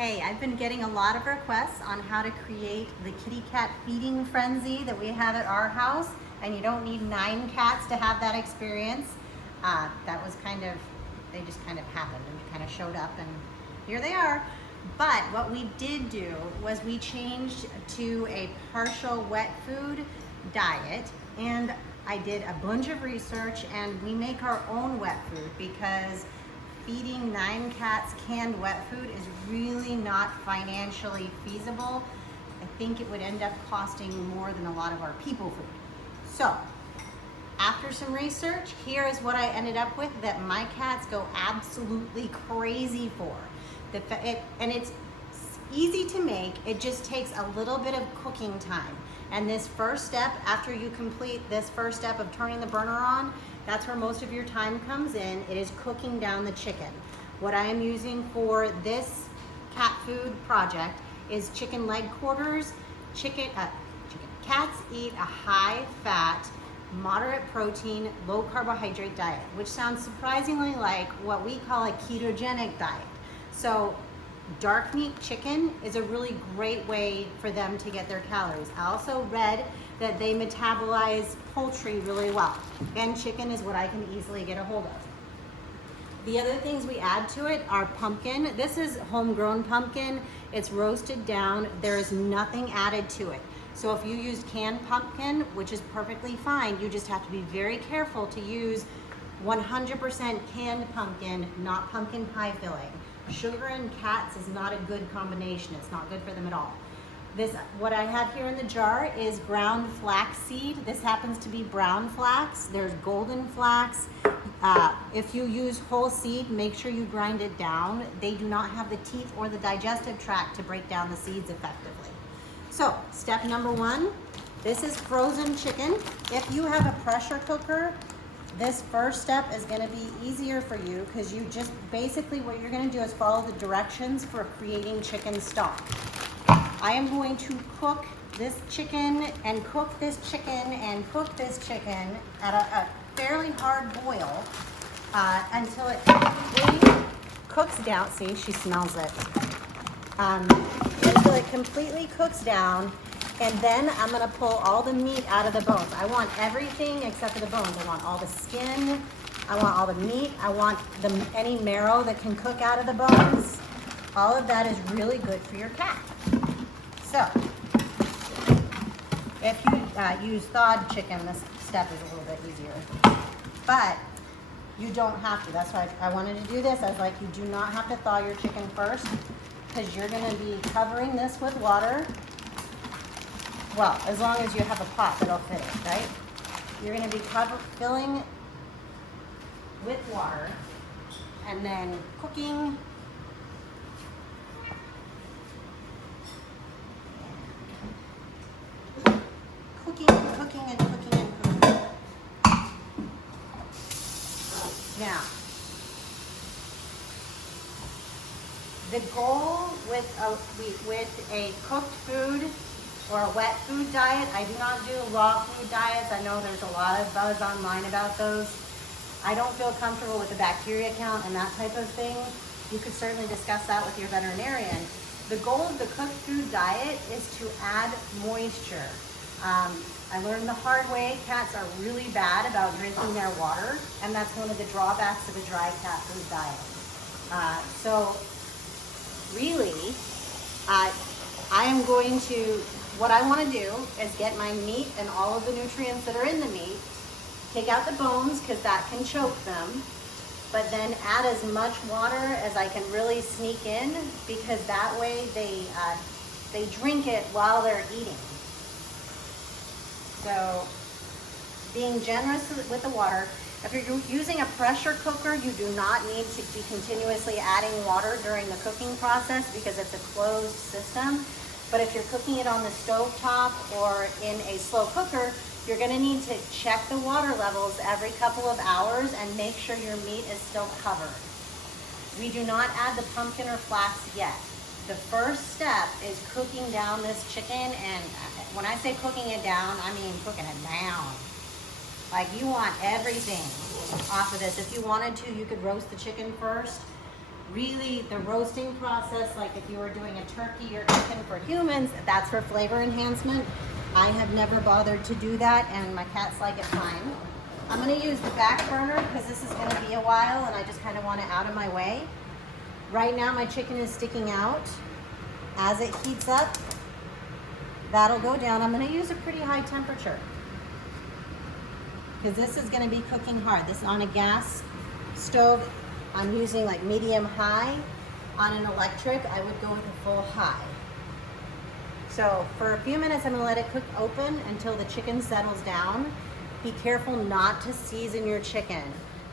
Hey, I've been getting a lot of requests on how to create the kitty cat feeding frenzy that we have at our house, and you don't need 9 cats to have that experience. That was they just kind of happened and kind of showed up, and here they are. But what we did do was we changed to a partial wet food diet, and I did a bunch of research, and we make our own wet food because feeding 9 cats canned wet food is really not financially feasible. I think it would end up costing more than a lot of our people food. So, after some research, here is what I ended up with that my cats go absolutely crazy for. And it's easy to make, it just takes a little bit of cooking time. And this first step, after you complete this first step of turning the burner on, that's where most of your time comes in. It is cooking down the chicken. What I am using for this cat food project is chicken leg quarters. Cats eat a high fat, moderate protein, low carbohydrate diet, which sounds surprisingly like what we call a ketogenic diet. So dark meat chicken is a really great way for them to get their calories. I also read that they metabolize poultry really well, and chicken is what I can easily get a hold of. The other things we add to it are pumpkin. This is homegrown pumpkin. It's roasted down. There is nothing added to it. So if you use canned pumpkin, which is perfectly fine, you just have to be very careful to use 100% canned pumpkin, not pumpkin pie filling. Sugar and cats is not a good combination. It's not good for them at all. What I have here in the jar is ground flax seed. This happens to be brown flax. There's golden flax. If you use whole seed, make sure you grind it down. They do not have the teeth or the digestive tract to break down the seeds effectively. So, step number 1, this is frozen chicken. If you have a pressure cooker, this first step is going to be easier for you because you just basically what you're going to do is follow the directions for creating chicken stock. I am going to cook this chicken and cook this chicken and cook this chicken at a fairly hard boil until it completely cooks down. See, she smells it. Until it completely cooks down. And then I'm gonna pull all the meat out of the bones. I want everything except for the bones. I want all the skin, I want all the meat, I want any marrow that can cook out of the bones. All of that is really good for your cat. So, if you use thawed chicken, this step is a little bit easier. But you don't have to. That's why I wanted to do this. I was like, you do not have to thaw your chicken first because you're gonna be covering this with water. Well, as long as you have a pot that'll fit it, right? You're going to be filling with water and then cooking. Cooking and cooking and cooking and cooking. Now, the goal with a cooked food or a wet food diet, I do not do raw food diets. I know there's a lot of buzz online about those. I don't feel comfortable with the bacteria count and that type of thing. You could certainly discuss that with your veterinarian. The goal of the cooked food diet is to add moisture. I learned the hard way, cats are really bad about drinking their water, and that's one of the drawbacks of a dry cat food diet. So really, what I want to do is get my meat and all of the nutrients that are in the meat, take out the bones because that can choke them, but then add as much water as I can really sneak in because that way they drink it while they're eating. So being generous with the water. If you're using a pressure cooker, you do not need to be continuously adding water during the cooking process because it's a closed system. But if you're cooking it on the stove top or in a slow cooker, you're gonna need to check the water levels every couple of hours and make sure your meat is still covered. We do not add the pumpkin or flax yet. The first step is cooking down this chicken, and when I say cooking it down, I mean cooking it down. Like, you want everything off of this. If you wanted to, you could roast the chicken first. really the roasting process, like if you were doing a turkey or chicken for humans, that's for flavor enhancement. I have never bothered to do that, and my cats like it fine. I'm gonna use the back burner because this is gonna be a while and I just kind of want it out of my way. Right now my chicken is sticking out. As it heats up, that'll go down. I'm gonna use a pretty high temperature because this is gonna be cooking hard. This is on a gas stove. I'm using like medium high. On an electric, I would go with a full high. So for a few minutes, I'm gonna let it cook open until the chicken settles down. Be careful not to season your chicken.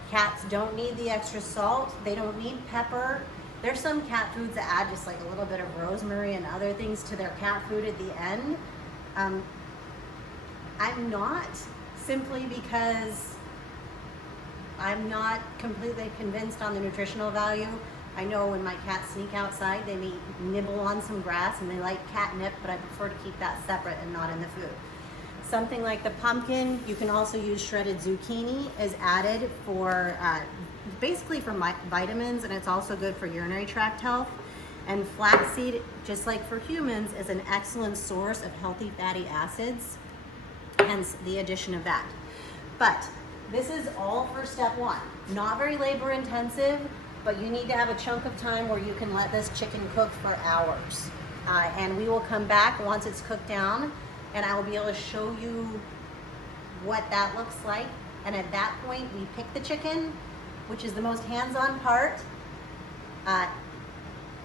Cats don't need the extra salt. They don't need pepper. There's some cat foods that add just like a little bit of rosemary and other things to their cat food at the end. I'm not, simply because I'm not completely convinced on the nutritional value. I know when my cats sneak outside, they may nibble on some grass and they like catnip, but I prefer to keep that separate and not in the food. Something like the pumpkin, you can also use shredded zucchini, is added for basically for vitamins, and it's also good for urinary tract health. And flaxseed, just like for humans, is an excellent source of healthy fatty acids, hence the addition of that. But this is all for step one. Not very labor intensive, but you need to have a chunk of time where you can let this chicken cook for hours. And we will come back once it's cooked down, and I will be able to show you what that looks like. And at that point, we pick the chicken, which is the most hands-on part.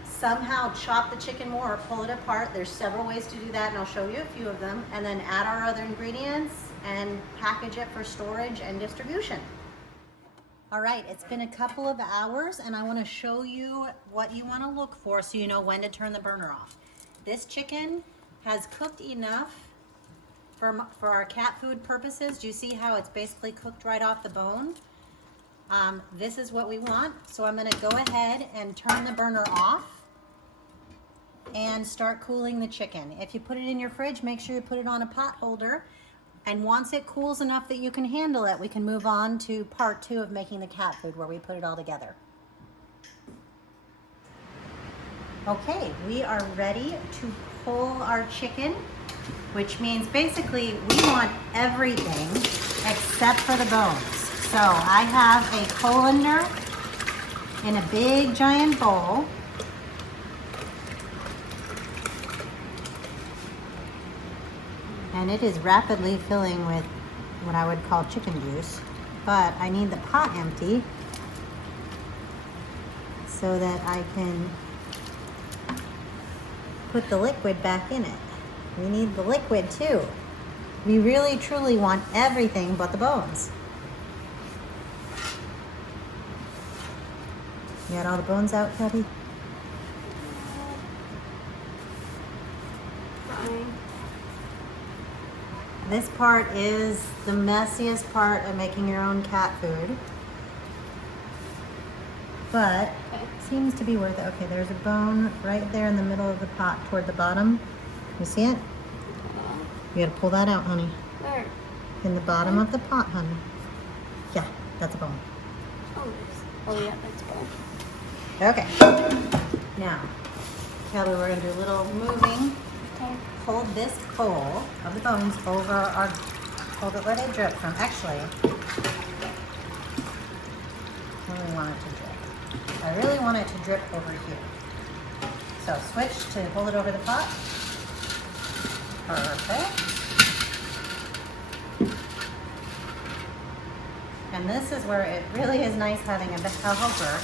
Somehow chop the chicken more or pull it apart. There's several ways to do that, and I'll show you a few of them. And then add our other ingredients and package it for storage and distribution. All right, it's been a couple of hours, and I want to show you what you want to look for so you know when to turn the burner off. This chicken has cooked enough for our cat food purposes. Do you see how it's basically cooked right off the bone? This is what we want. So I'm going to go ahead and turn the burner off and start cooling the chicken. If you put it in your fridge, make sure you put it on a pot holder. And once it cools enough that you can handle it, we can move on to part 2 of making the cat food, where we put it all together. Okay, we are ready to pull our chicken, which means basically we want everything except for the bones. So I have a colander in a big giant bowl. And it is rapidly filling with what I would call chicken juice, but I need the pot empty so that I can put the liquid back in it. We need the liquid too. We really truly want everything but the bones. You got all the bones out, Kelby? This part is the messiest part of making your own cat food, but it seems to be worth it. Okay, there's a bone right there in the middle of the pot toward the bottom. You see it? You gotta pull that out, honey. Where? In the bottom of the pot, honey. Yeah, that's a bone. Oh, yeah, that's a bone. Okay. Now, Kelly, we're gonna do a little moving. Okay. Hold this bowl of the bones over our, hold it, let it drip from, actually, I really want it to drip. I really want it to drip over here. So switch to hold it over the pot. Perfect. And this is where it really is nice having a helper.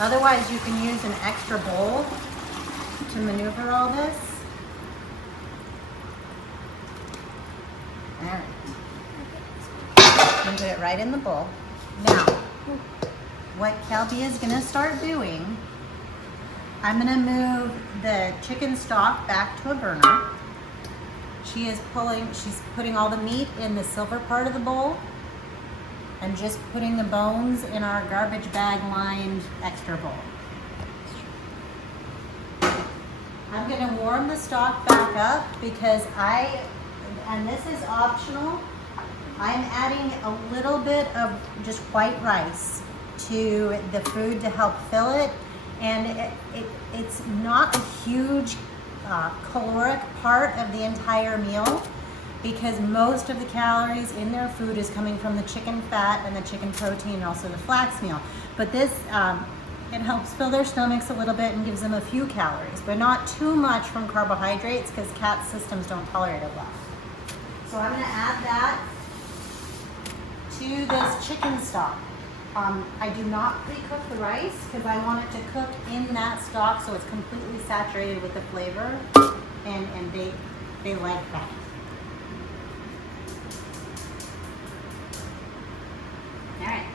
Otherwise, you can use an extra bowl to maneuver all this. All right. Put it right in the bowl. Now, what Kelby is going to start doing, I'm going to move the chicken stock back to a burner. She's putting all the meat in the silver part of the bowl and just putting the bones in our garbage bag lined extra bowl. I'm going to warm the stock back up because and this is optional, I'm adding a little bit of just white rice to the food to help fill it. And it's not a huge caloric part of the entire meal, because most of the calories in their food is coming from the chicken fat and the chicken protein and also the flax meal. But this, it helps fill their stomachs a little bit and gives them a few calories, but not too much from carbohydrates, because cat systems don't tolerate it well. So I'm gonna add that to this chicken stock. I do not pre-cook the rice because I want it to cook in that stock so it's completely saturated with the flavor, and they like that. Alright,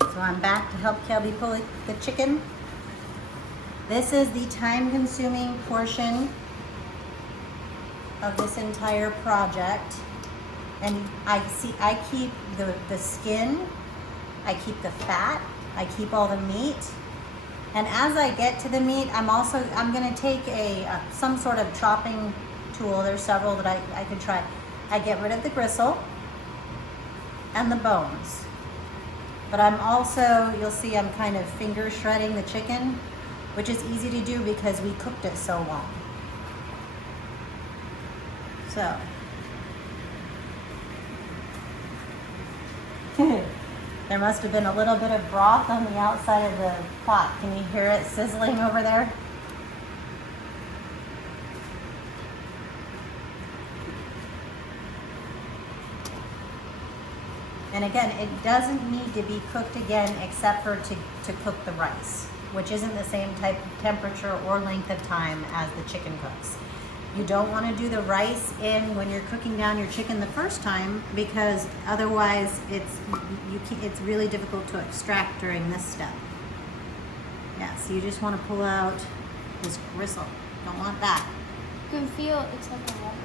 so I'm back to help Kelby pull the chicken. This is the time-consuming portion of this entire project. And I keep the skin, I keep the fat, I keep all the meat. And as I get to the meat, I'm gonna take some sort of chopping tool. There's several that I could try. I get rid of the gristle and the bones. But I'm also, you'll see I'm kind of finger shredding the chicken, which is easy to do because we cooked it so long. So. There must have been a little bit of broth on the outside of the pot. Can you hear it sizzling over there? And again, it doesn't need to be cooked again except for to cook the rice, which isn't the same type of temperature or length of time as the chicken cooks. You don't want to do the rice in when you're cooking down your chicken the first time, because otherwise it's really difficult to extract during this step. Yeah, so you just want to pull out this gristle. Don't want that. You can feel it's like a water.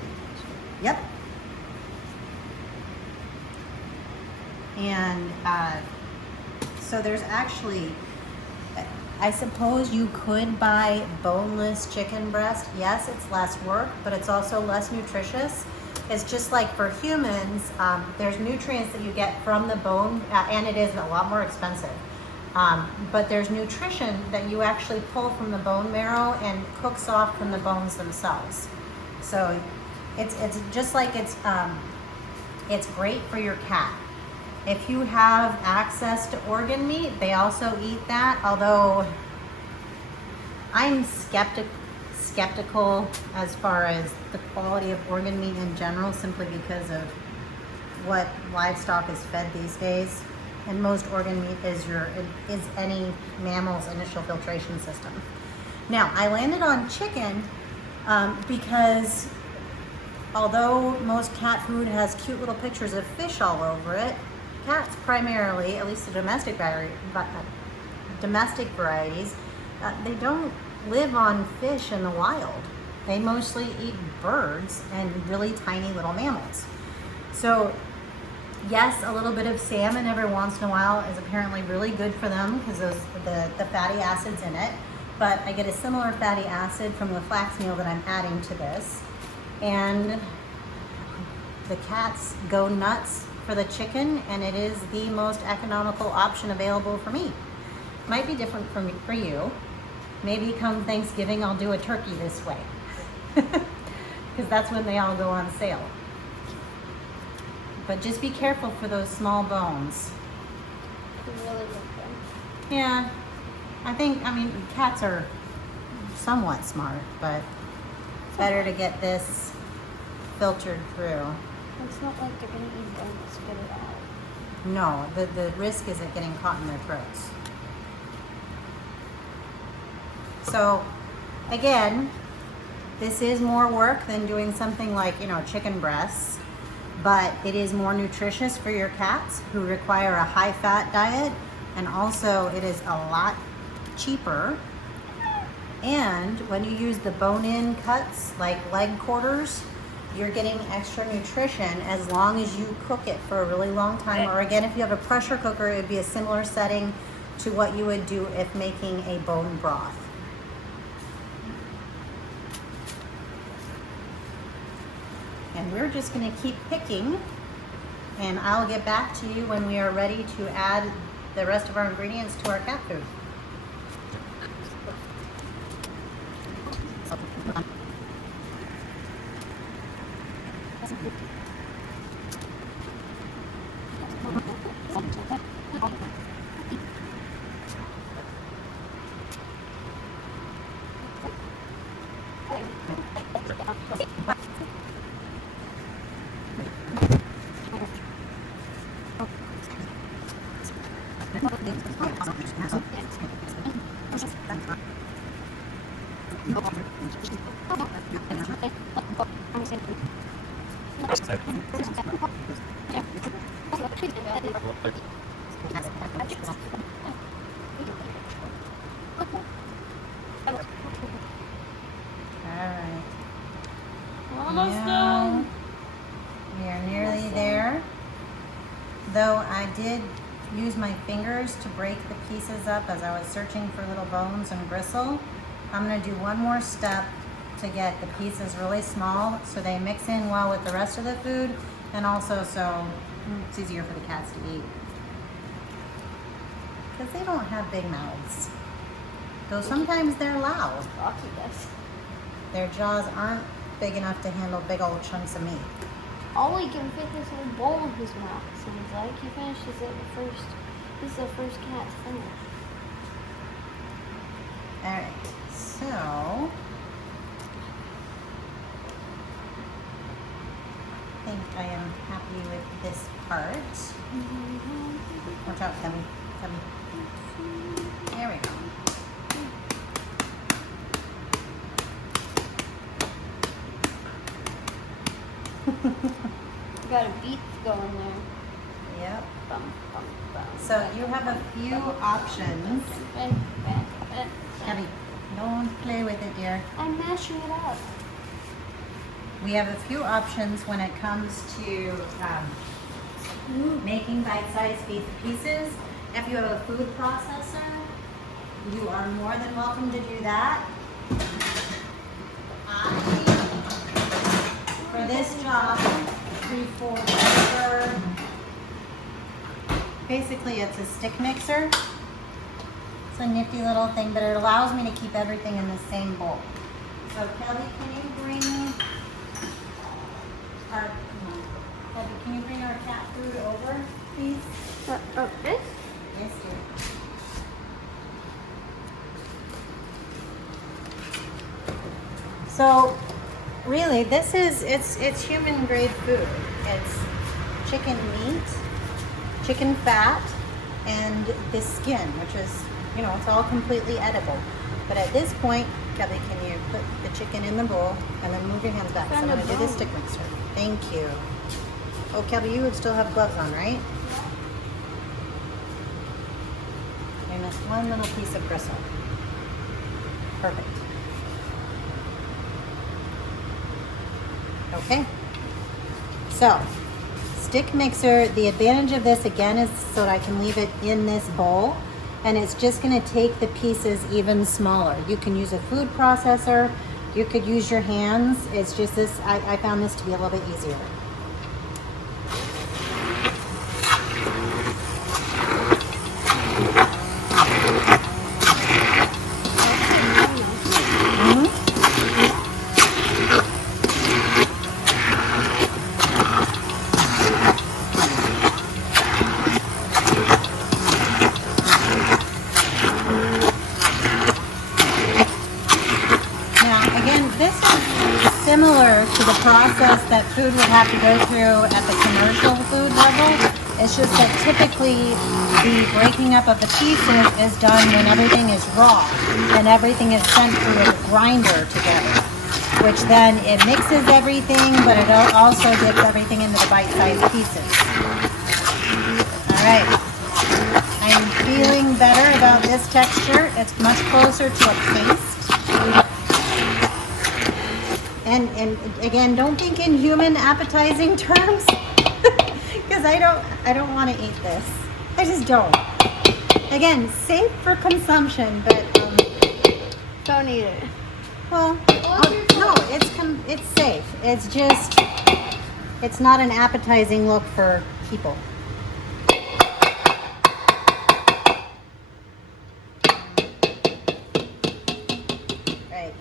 Yep. And so there's actually, I suppose you could buy boneless chicken breast. Yes, it's less work, but it's also less nutritious. It's just like for humans, there's nutrients that you get from the bone, and it is a lot more expensive. But there's nutrition that you actually pull from the bone marrow and cooks off from the bones themselves. So it's just like it's great for your cat. If you have access to organ meat, they also eat that, although I'm skeptical as far as the quality of organ meat in general, simply because of what livestock is fed these days. And most organ meat is any mammal's initial filtration system. Now, I landed on chicken because although most cat food has cute little pictures of fish all over it, cats primarily, at least the domestic varieties, they don't live on fish in the wild. They mostly eat birds and really tiny little mammals. So yes, a little bit of salmon every once in a while is apparently really good for them because the fatty acids in it. But I get a similar fatty acid from the flax meal that I'm adding to this. And the cats go nuts for the chicken, and it is the most economical option available for me. Might be different for you. Maybe come Thanksgiving I'll do a turkey this way, because that's when they all go on sale. But just be careful for those small bones. Really good them. Yeah, I mean, cats are somewhat smart, but it's better to get this filtered through. It's not like they're going to eat them and spit it out. No, the risk is it getting caught in their throats. So, again, this is more work than doing something like, chicken breasts, but it is more nutritious for your cats who require a high-fat diet, and also it is a lot cheaper. And when you use the bone-in cuts, like leg quarters, you're getting extra nutrition as long as you cook it for a really long time. Or again, if you have a pressure cooker, it would be a similar setting to what you would do if making a bone broth. And we're just going to keep picking, and I'll get back to you when we are ready to add the rest of our ingredients to our cat food. Alright. Almost Now, done. we are nearly there. Though I did use my fingers to break the pieces up as I was searching for little bones and gristle. I'm going to do one more step to get the pieces really small so they mix in well with the rest of the food, and also so it's easier for the cats to eat. Because they don't have big mouths. Though sometimes they're loud. Rocky does. Their jaws aren't big enough to handle big old chunks of meat. All he can fit this whole bowl in his mouth, seems like. He finishes it the first. This is the first cat to finish. Alright, so I think I am happy with this part. Watch out, Kevin. Kevin. There we go. You got a beat going there. Yep. Bum, bum, bum. So you have a few options. Kevin, don't play with it, dear. I'm mashing it up. We have a few options when it comes to making bite-sized pieces. If you have a food processor, you are more than welcome to do that. For this job, we fold over. Basically, it's a stick mixer. It's a nifty little thing, but it allows me to keep everything in the same bowl. So Kelly, can you bring our Kelly, can you bring our cat food over, please? This? Yes, dear. So, really, this is it's human grade food. It's chicken meat, chicken fat, and the skin, which is, it's all completely edible. But at this point, Kelly, can you put the chicken in the bowl and then move your hands back? So I'm going to do this stick mixer. Thank you. Oh, Kelly, you would still have gloves on, right? I missed one little piece of gristle. Perfect. Okay. So, stick mixer, the advantage of this again is so that I can leave it in this bowl, and it's just going to take the pieces even smaller. You can use a food processor, you could use your hands. It's just this, I found this to be a little bit easier. Similar to the process that food would have to go through at the commercial food level. It's just that typically the breaking up of the pieces is done when everything is raw and everything is sent through a grinder together, which then it mixes everything, but it also gets everything into the bite-sized pieces. All right, I'm feeling better about this texture. It's much closer to a paste. And again, don't think in human appetizing terms, because I don't want to eat this. I just don't. Again, safe for consumption, but Don't eat it. well, no, it's safe. It's just it's not an appetizing look for people.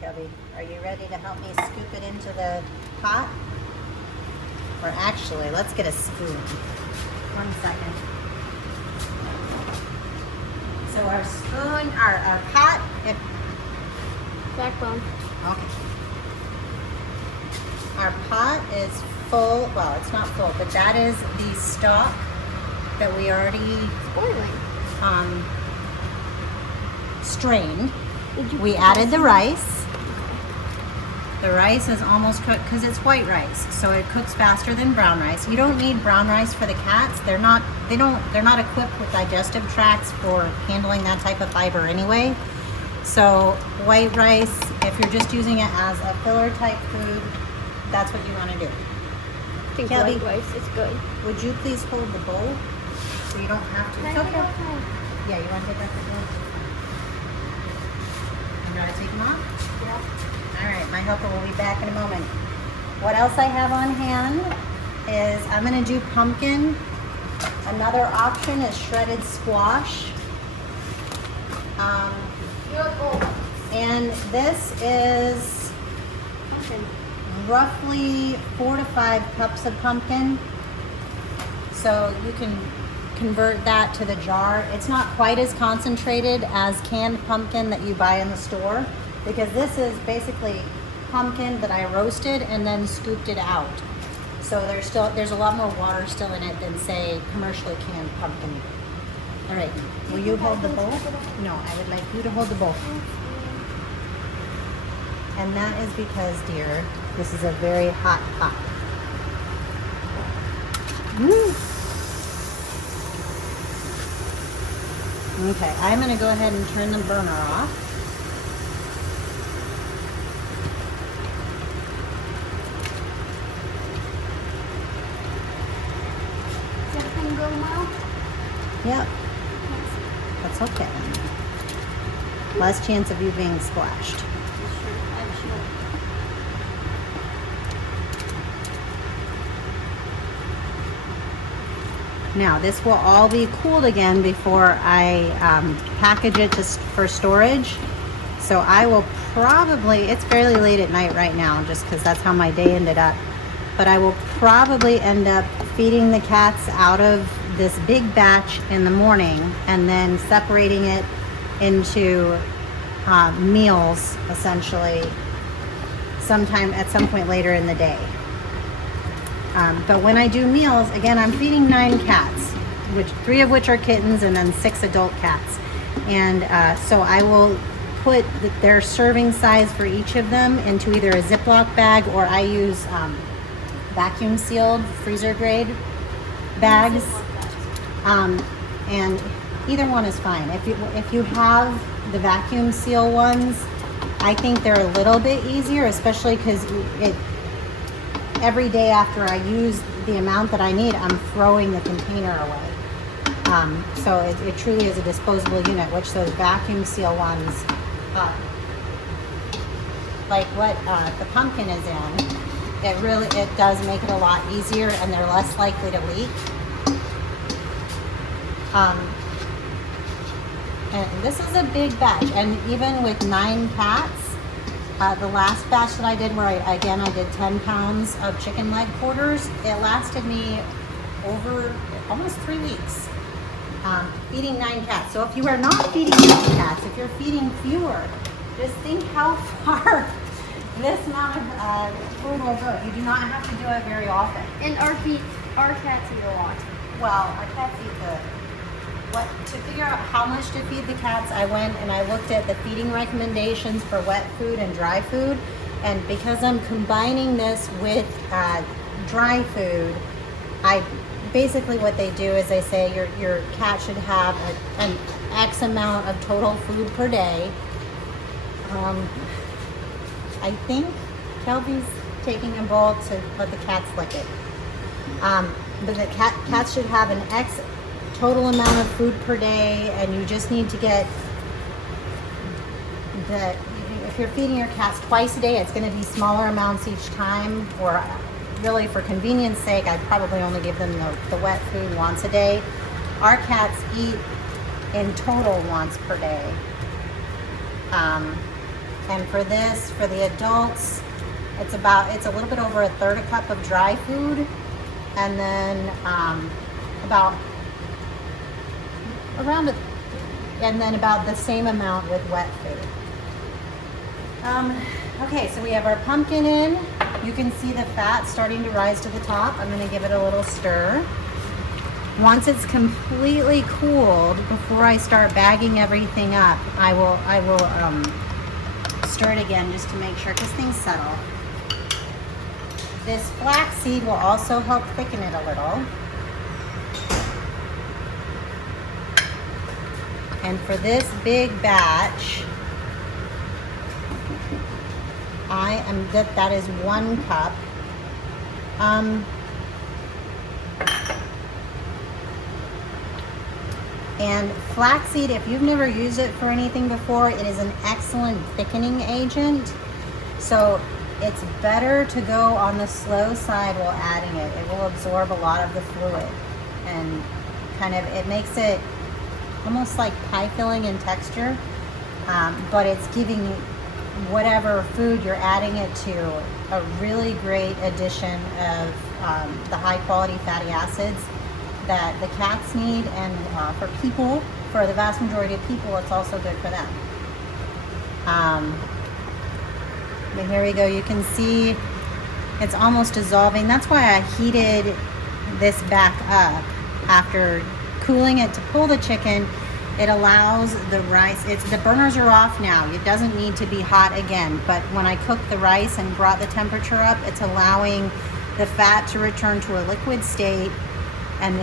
Kelby, are you ready to help me scoop it into the pot? Or actually, let's get a spoon. 1 second. So our spoon, our pot, Backbone. okay. Our pot is full, well, it's not full, but that is the stock that we already Boiling. strained. Did you We added the rice. The rice is almost cooked because it's white rice, so it cooks faster than brown rice. You don't need brown rice for the cats. They're not equipped with digestive tracts for handling that type of fiber anyway. So white rice, if you're just using it as a filler type food, that's what you want to do. I think Kelby, white rice is good. would you please hold the bowl so you don't have to? Can I It's take okay. off my- Yeah, you want to take off the bowl? You gotta take them off? Yeah. All right, my helper will be back in a moment. What else I have on hand is I'm gonna do pumpkin. Another option is shredded squash. And this is Pumpkin. roughly 4 to 5 cups of pumpkin. So you can convert that to the jar. It's not quite as concentrated as canned pumpkin that you buy in the store, because this is basically pumpkin that I roasted and then scooped it out. So there's a lot more water still in it than, say, commercially canned pumpkin. All right, will you hold the bowl? No, I would like you to hold the bowl. And that is because, dear, this is a very hot pot. Okay, I'm gonna go ahead and turn the burner off. Is everything go well? Yep, that's okay. Less chance of you being splashed. I'm sure. Now, this will all be cooled again before I package it for storage. So I will probably, it's fairly late at night right now just because that's how my day ended up. But I will probably end up feeding the cats out of this big batch in the morning and then separating it into meals, essentially, at some point later in the day. But when I do meals, again, I'm feeding 9 cats, 3 of which are kittens and then 6 adult cats. And so I will put their serving size for each of them into either a Ziploc bag, or I use vacuum sealed freezer grade bags. And either one is fine. If you have the vacuum seal ones, I think they're a little bit easier, especially because every day after I use the amount that I need, I'm throwing the container away. So it truly is a disposable unit, which those vacuum seal ones, like what the pumpkin is in, it does make it a lot easier and they're less likely to leak. And this is a big batch, and even with 9 cats, the last batch that I did, where I did 10 pounds of chicken leg quarters, it lasted me over almost 3 weeks, feeding 9 cats. So if you are not feeding 9 cats, if you're feeding fewer, just think how far this amount of food will go. You do not have to do it very often. And our cats eat a lot. Well, our cats eat to figure out how much to feed the cats, I went and I looked at the feeding recommendations for wet food and dry food. And because I'm combining this with dry food, basically what they do is they say your cat should have an X amount of total food per day. I think Kelby's taking a bowl to let the cats lick it. But the cats should have an X total amount of food per day, and you just need to get if you're feeding your cats twice a day, it's going to be smaller amounts each time, or really for convenience sake, I'd probably only give them the wet food once a day. Our cats eat in total once per day. And for the adults, it's a little bit over 1/3 cup of dry food and then about the same amount with wet food. Okay, so we have our pumpkin in. You can see the fat starting to rise to the top. I'm gonna give it a little stir. Once it's completely cooled, before I start bagging everything up, I will stir it again just to make sure, because things settle. This flaxseed will also help thicken it a little. And for this big batch, that is 1 cup. And flaxseed, if you've never used it for anything before, it is an excellent thickening agent. So it's better to go on the slow side while adding it. It will absorb a lot of the fluid, and it makes it almost like pie filling in texture, but it's giving whatever food you're adding it to a really great addition of the high quality fatty acids that the cats need, and for the vast majority of people, it's also good for them. But here we go, you can see it's almost dissolving. That's why I heated this back up after cooling it to pull the chicken. It allows the rice, the burners are off now. It doesn't need to be hot again, but when I cooked the rice and brought the temperature up, it's allowing the fat to return to a liquid state and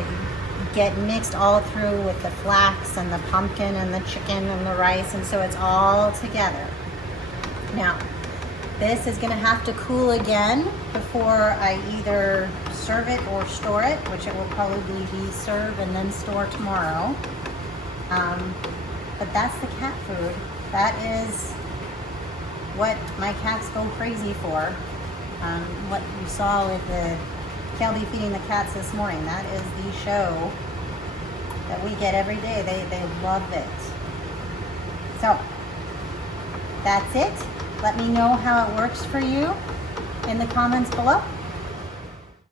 get mixed all through with the flax and the pumpkin and the chicken and the rice, and so it's all together. Now, this is gonna have to cool again before I either serve it or store it, which it will probably be serve and then store tomorrow. But that's the cat food. That is what my cats go crazy for. What you saw with the Kelby feeding the cats this morning, that is the show that we get every day. They love it. So that's it. Let me know how it works for you in the comments below.